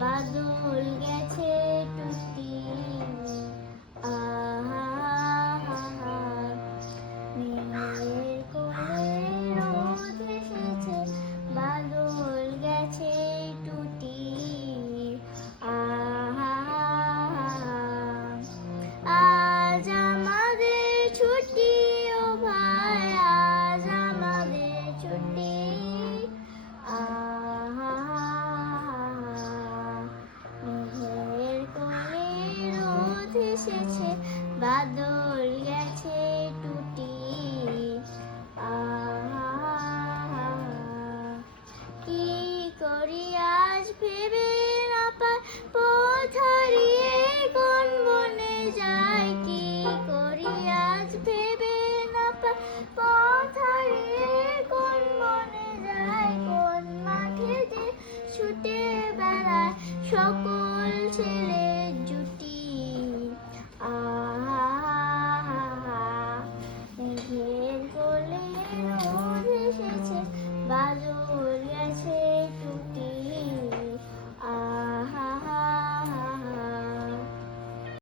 বাদল গেছে টুটি। আহা মেঘের কোলে রোদ এসেছে, বাদল গেছে টুটি। আহা আজ আমাদের ছুটি, ও ভাই আজ আমাদের ছুটি। আহা মেঘের কোলে রোদ এসেছে, বাদল গেছে